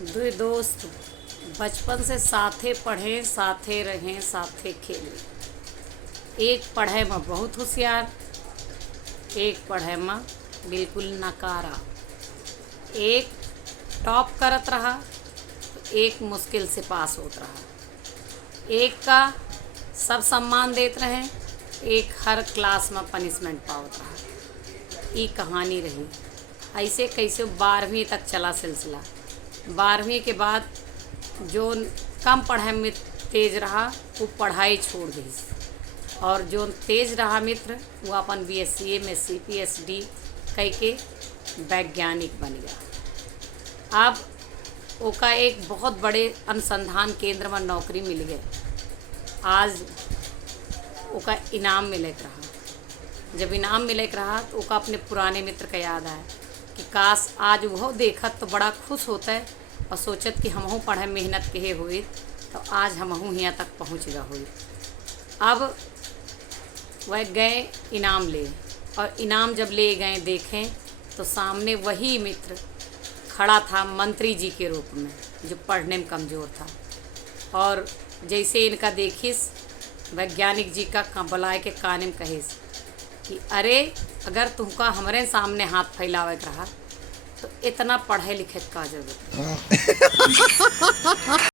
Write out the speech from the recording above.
दो दोस्त बचपन से साथे पढ़े, साथे रहें, साथे खेले। एक पढ़े में बहुत होशियार, एक पढ़े में बिल्कुल नकारा। एक टॉप करत रहा तो एक मुश्किल से पास होत रहा। एक का सब सम्मान देत रहे, एक हर क्लास में पनिशमेंट पावत रहा। ये कहानी रही। ऐसे कैसे 12वीं तक चला सिलसिला। 12वीं के बाद जो कम पढ़े में तेज रहा वो पढ़ाई छोड़ दी, और जो तेज रहा मित्र वो अपन BSc में PhD कई के वैज्ञानिक बन गया। अब ओका एक बहुत बड़े अनुसंधान केंद्र में नौकरी मिल गई। आज ओका इनाम मिलत रहा। जब इनाम मिलत रहा तो ओका अपने पुराने मित्र का याद आया कि काश आज वह देखत तो बड़ा खुश होता है और सोचत कि हमहू पढ़े मेहनत के हुई तो आज हमहू यहाँ तक पहुँच गया हुई। अब वह गए इनाम ले, और इनाम जब ले गए देखें तो सामने वही मित्र खड़ा था मंत्री जी के रूप में, जो पढ़ने में कमज़ोर था। और जैसे इनका देखिस वैज्ञानिक जी का बुलाए के काने में कहिस कि अरे अगर तुमका हमारे सामने हाथ फैलावे रहा तो इतना पढ़े लिखे का जरूरत है।